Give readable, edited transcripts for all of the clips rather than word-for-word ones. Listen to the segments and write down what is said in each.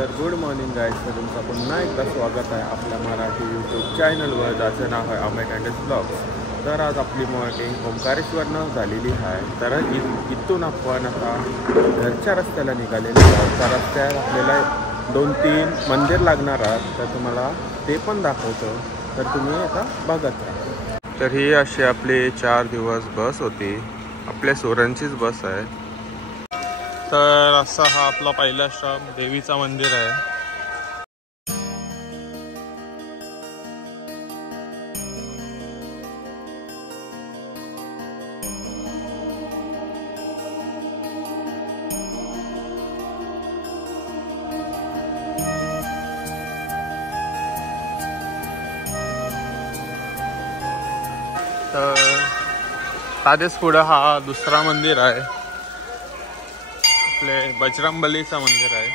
तर good morning guys. तर तुमचं पुन्हा एकदा स्वागत आहे आपल्या मराठी यूट्यूब चॅनलवर, ज्याचं नाव आहे अमित अँड ब्लॉग्स. तर आज आपली मॉर्निंग ओंकारेश्वरनं झालेली आहे. तर इथून आपण आता घरच्या रस्त्याला निघालेले आहोत. त्या रस्त्यात आपल्याला 2-3 मंदिर लागणार आहेत, तर तुम्हाला ते पण दाखवतो. तर तुम्ही आता बघत राहा. तर ही अशी आपली 4 दिवस बस होती. आपल्या सोरांचीच बस आहे. तर असा हा आपला पहिला स्टॉप देवीचा मंदिर आहे. तर तादेच पुढं हा दुसरा मंदिर आहे, आपले बजरंगबलीचं मंदिर आहे.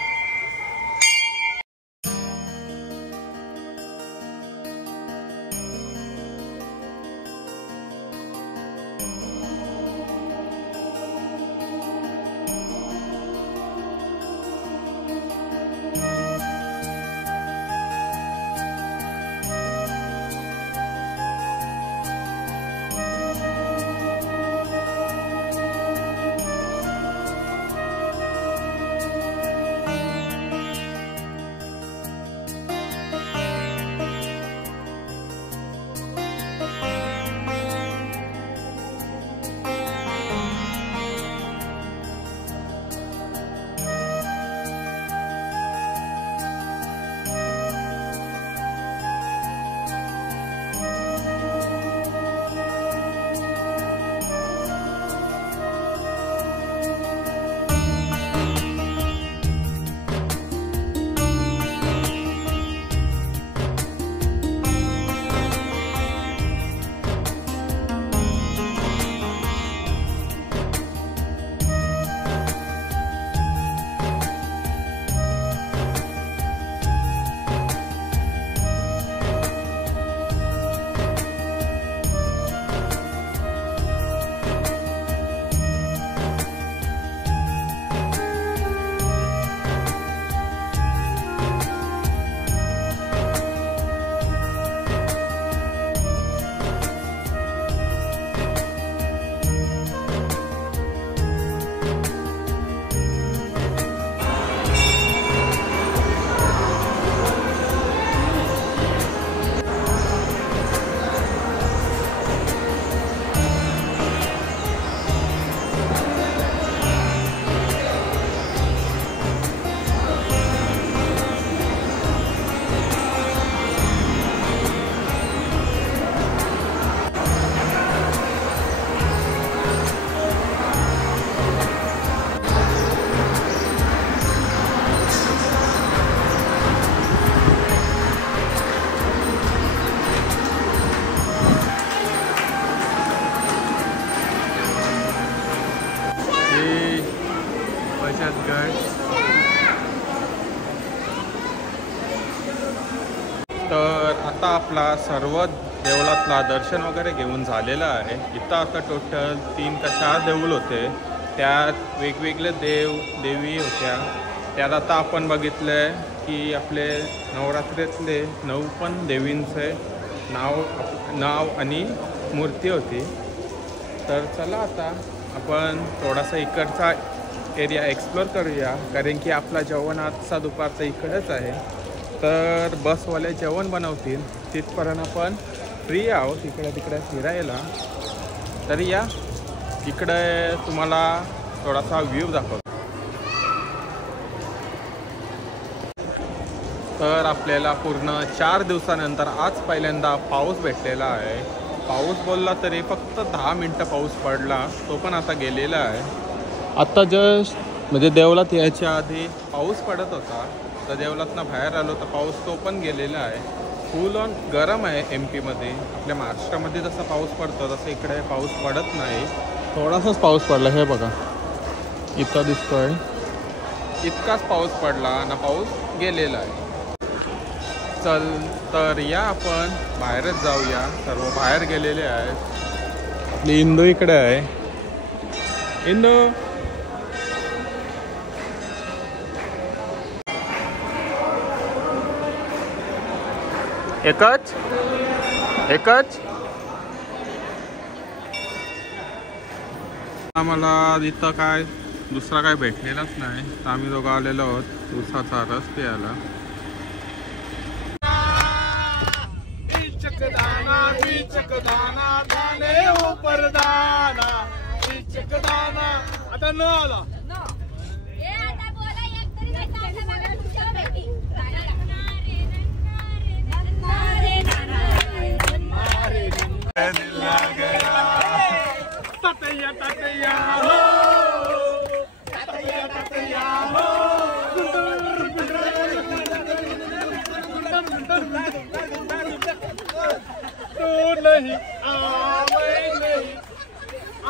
तर आता आपला सर्व देवळातला दर्शन वगैरे घेऊन झालेलं आहे. इथं आता टोटल 3 का 4 देऊळ होते. त्यात वेगवेगळे देवी होत्या. त्यात आता आपण बघितले की आपले नवरात्रीतले 9 पण देवींचे नाव आणि मूर्ती होती. तर चला आता आपण थोडासा इकडचा एरिया एक्सप्लोर करूया, कारण की आपला जेवण आजचा दुपारचा इकडेच आहे. तर बसवाले जेवण बनवतील, तिथपर्यंत आपण फ्री आहोत इकडे तिकडे फिरायला. तरी या इकडे तुम्हाला थोडासा व्ह्यू दाखवतो. तर आपल्याला पूर्ण 4 दिवसानंतर आज पहिल्यांदा पाऊस भेटलेला आहे. पाऊस बोलला तरी फक्त 10 मिनटं पाऊस पडला, तो पण आता गेलेला आहे. आत्ता जस्ट म्हणजे देवळात यायच्या आधी पाऊस पडत होता, तर देवळातनं बाहेर आलो तर पाऊस तो पण गेलेला आहे. फुल ऑन गरम आहे MP मध्ये. आपल्या महाराष्ट्रामध्ये जसा पाऊस पडतो तसं इकडे पाऊस पडत नाही. थोडासाच पाऊस पडला, हे बघा इथं दिसतोय, इतकाच पाऊस पडला ना, पाऊस गेलेला आहे. चल तर या आपण बाहेरच जाऊया. सर्व बाहेर गेलेले आहेत. आपली इंदू इकडे आहे. इंदू एकच एकच. आम्हाला इथं काय दुसरा काय भेटलेलाच नाही, तर आम्ही दोघं आलेलो आहोत ऊसाचा रस प्यायला. आता न आला ततैया ततैया हो, ततैया ततैया हो, तो नहीं आवे नहीं,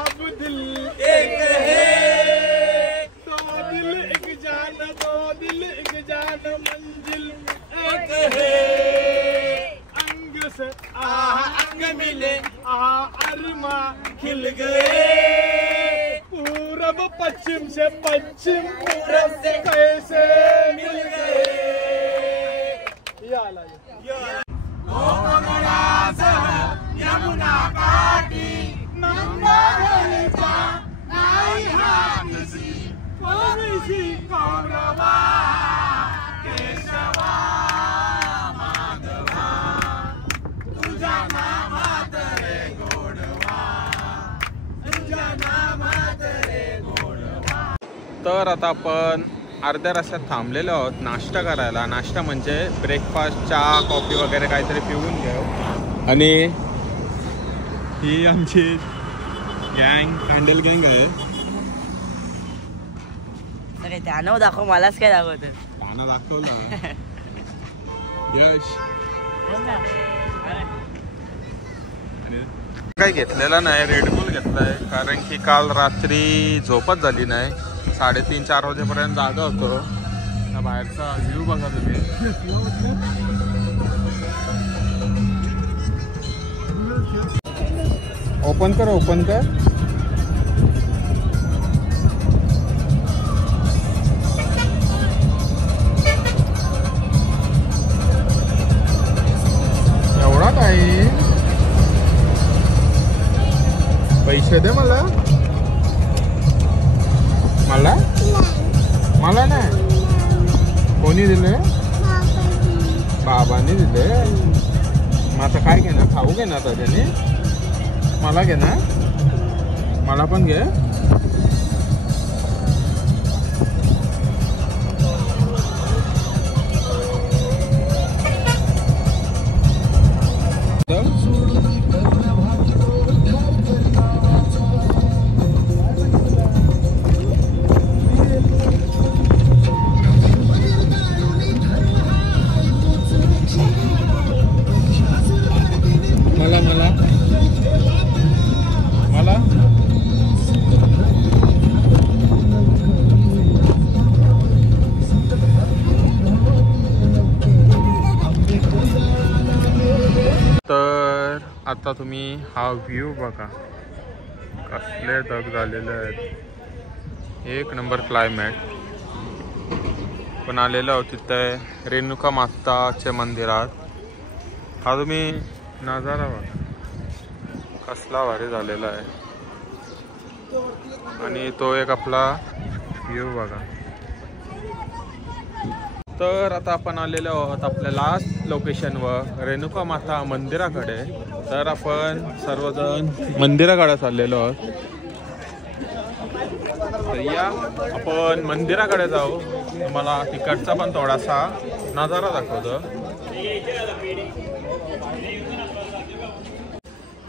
अब दिल एक है, दो दिल एक जान, दो दिल एक जान, मंजिल एक है. अंग से अंग मिले, अरमा खिल गए, पूरब पश्चिम से पश्चिम पूरब से कैसे मिल गए. यमुना काठी नंदनचा नाही हातसी, कोणीशी कौरवा केशवा माधवा, तुझ्या नामात रे गोडवा, तुझ्या नामात रे गोडवा. तर आता आपण अर्ध्या रस्त्यात थांबलेलो आहोत नाश्ता करायला. नाश्ता म्हणजे ब्रेकफास्ट, चहा कॉफी वगैरे काहीतरी पिऊन घेऊ. आणि ही आमची गँग कॅन्डल गँग आहे. अरे त्यानं दाखव, मलाच काय दाखवत त्यानं दाखवला यश. काही घेतलेला नाही, रेडबुल घेतलाय, कारण की काल रात्री झोपच झाली नाही. 3:30-4 वाजेपर्यंत जागा होतो. बाहेरचा व्ह्यू बघा तुम्ही. ओपन कर ओपन कर. एवढा काय पैसे दे मला. मला मला नाही. कोणी दिले? बाबांनी दिले. मग आता काय घेणार? खाऊ घेणार त्याने? मला घे ना, मला पण घे. आता तुम्ही हा व्ह्यू बघा, कसले ढग झालेले आहेत. एक नंबर क्लायमेट. पण आलेलो आहोत तिथे रेणुका माताच्या मंदिरात. हा तुम्ही नजारा बघा, कसला भारी झालेला आहे. आणि तो एक आपला व्ह्यू बघा. तर आता आपण आलेलो आहोत आपल्या लास्ट लोकेशनवर, रेणुका माता मंदिराकडे. तर आपण सर्वजण मंदिराकडे चाललेलो आहोत. तर या आपण मंदिराकडे जाऊ. तुम्हाला तिकडचा पण थोडासा नजारा दाखवतो.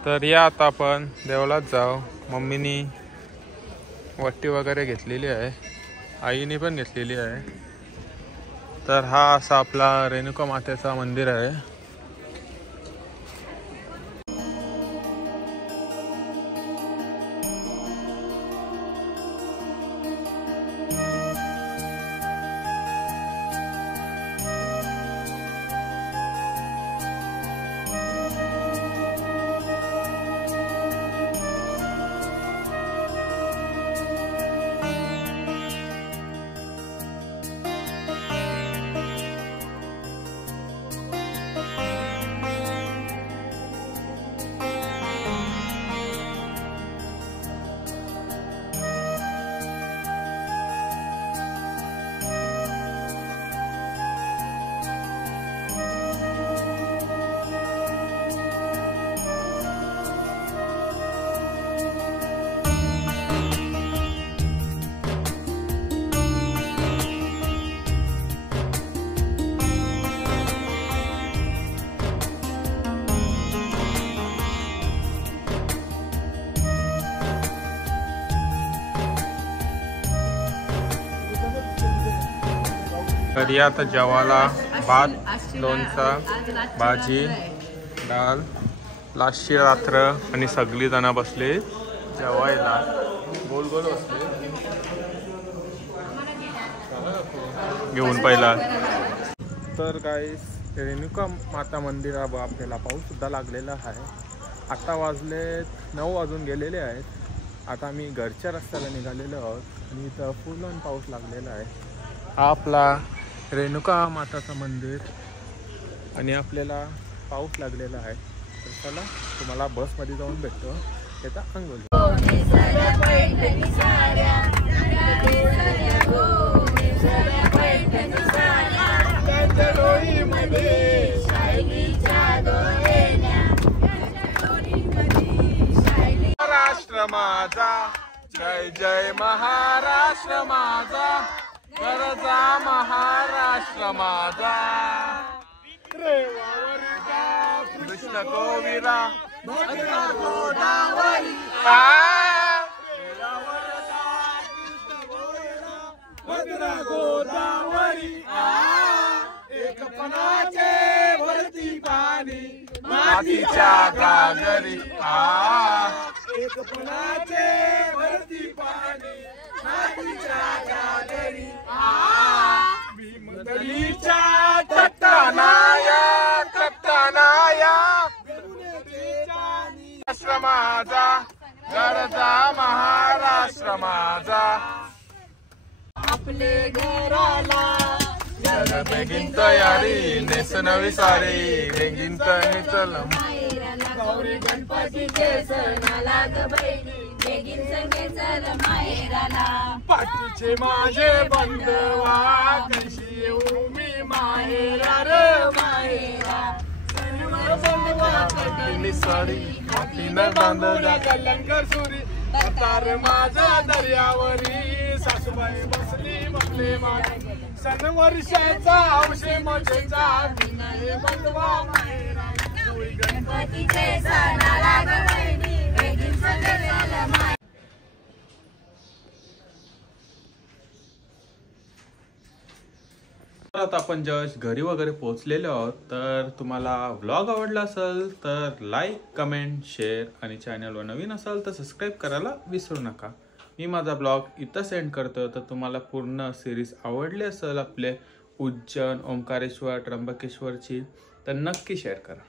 तर या आता आपण देवळात जाऊ. मम्मीनी वट्टी वगैरे घेतलेली आहे, आईने पण घेतलेली आहे. तर हा असा आपला रेणुका मातेचा मंदिर आहे. घरी आता जेवायला भात, लोणचा, भाजी, डाळ, लास्टची रात्र आणि सगळी जण बसले जेवायला, गोल गोल बसले घेऊन पहिला. तर गाईस रेणुका माता मंदिरावर आपल्याला पाऊस सुद्धा लागलेला आहे. आता वाजले 9 वाजून गेलेले आहेत. आता आम्ही घरच्या रस्त्याला निघालेलो आहोत आणि इथं पूर्ण पाऊस लागलेला आहे. हा आपला रेणुका माताचं मंदिर आणि आपल्याला पाऊस लागलेला आहे. तर चला तुम्हाला बसमध्ये जाऊन भेटतो. त्याचा अंगोल महाराष्ट्र माझा, जय जय महाराष्ट्र माझा, गरजा महाराष्ट्र माझा. कृष्ण कोविरा भद्रा गोदावरी, भद्रा गोदावरी, एकपणाचे भरती पाणी मातीच्या गागरी. एकपणाचे भरती पाणी मातीच्या गागरी. भीमगडीच्या तट्टानाया तट्टानाया राष्ट्र माझा, गरजा महाराष्ट्र माझा. आपले घराला बेगीन तयारी, नेसन विसारी, बेगीन तयारी चल. गौरी गणपतीचे सणाला ग बहिणी, बेगीन संगे चल माहेराला. पाठीचे माझे बंधवा, कशी येऊ मी माहेरा रे माहेरा. साडी हातीनं बांधल्या लंगर सुरी, तार माझा दर्यावरी. सासूबाई बसली बसले माझे सन वर्षाचा औषे मजेचा, बंधवा माहेरा. गणपतीचे सणाला ग बहिणी, बेगीन संगे चल माहेराला. आता आपण जस्ट घरी वगैरे पोहोचलेलो आहोत. तर तुम्हाला व्लॉग आवडला असेल तर लाईक, कमेंट, शेअर आणि चॅनलवर नवीन असाल तर सबस्क्राईब करायला विसरू नका. मी माझा ब्लॉग इथं सेंड करतो. तर तुम्हाला पूर्ण सिरीज आवडली असेल आपले उज्जैन, ओंकारेश्वर, त्र्यंबकेश्वरची तर नक्की शेअर करा.